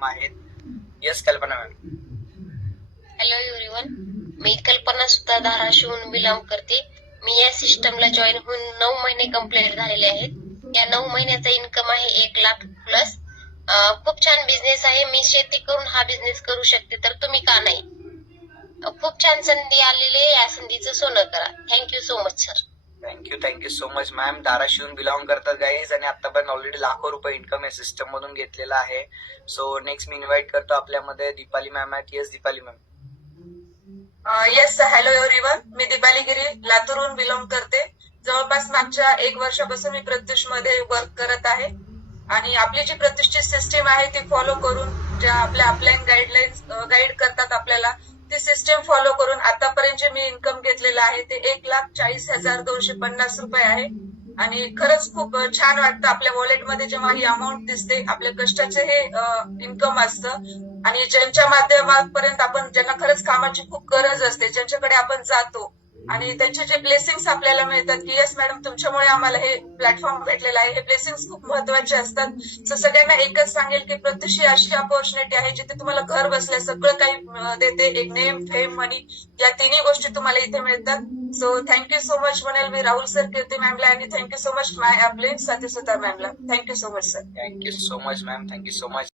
Ma'am आहेत. Yes कल्पना ma'am. Hello everyone, मी कल्पना सुद्धा धाराशिवहून बिलॉंग करते. मी या सिस्टमला जॉईन होऊन 9 महिने कंप्लीट झालेले आहेत. या 9 महिन्याचा इन्कम आहे 1 लाख प्लस. खूप छान बिझनेस आहे. मी शेती करून हा बिझनेस करू शकते, तर तुम्ही का नाही? खूप छान संधी आलेली आहे. या संधीचं सोनं करा. Thank you so much sir. Thank you so much ma'am. धाराशिवून बिलॉंग करतात गाईज आणि आतापर्यंत ऑलरेडी लाखो रुपये इन्कम या सिस्टम मधून घेतलेला आहे. सो नेक्स्ट मी इन्व्हाइट करतो आपल्यामध्ये दीपाली मॅम आहेत. Yes Deepali ma'am. Yes hello everyone, मी दीपाली गिरी लातूरहून बिलॉंग करते. जवळपास मागच्या 1 वर्षापासून मी प्रत्युष मध्ये वर्क करत आहे आणि आपली जी प्रतिष्ठित सिस्टीम आहे ती फॉलो करून ज्या आपल्या अपलाईन गाईडलाईन्स गाईड करतात आपल्याला, ती सिस्टीम फॉलो करून आतापर्यंत जे मी इन्कम घेतलेलं आहे ते 1,40,250 रुपये आहे आणि खरंच खूप छान वाटतं. आपल्या वॉलेटमध्ये जेव्हा ही अमाऊंट दिसते, आपल्या कष्टाचे हे इन्कम असतं आणि ज्यांच्या माध्यमापर्यंत आपण, ज्यांना खरंच कामाची खूप गरज असते, ज्यांच्याकडे आपण जातो आणि त्यांचे जे ब्लेसिंग्स आपल्याला मिळतात की येस मॅडम तुमच्यामुळे आम्हाला हे प्लॅटफॉर्म भेटलेलं आहे, हे ब्लेसिंग्स खूप महत्वाचे असतात. तर सगळ्यांना एकच सांगेल की प्रत्युष ही अशी अपॉर्च्युनिटी आहे जिथे तुम्हाला घर बसल्या सगळं काही देते. एक नेम, फेम, मनी या तिन्ही गोष्टी तुम्हाला इथे मिळतात. सो थँक्यू सो मच म्हणेल मी राहुल सर, कीर्ती मॅमला आणि थँक्यू सो मच आपले साथी सुद्धा मॅमला. Thank you so much sir. Thank you so much ma'am. Thank you so much.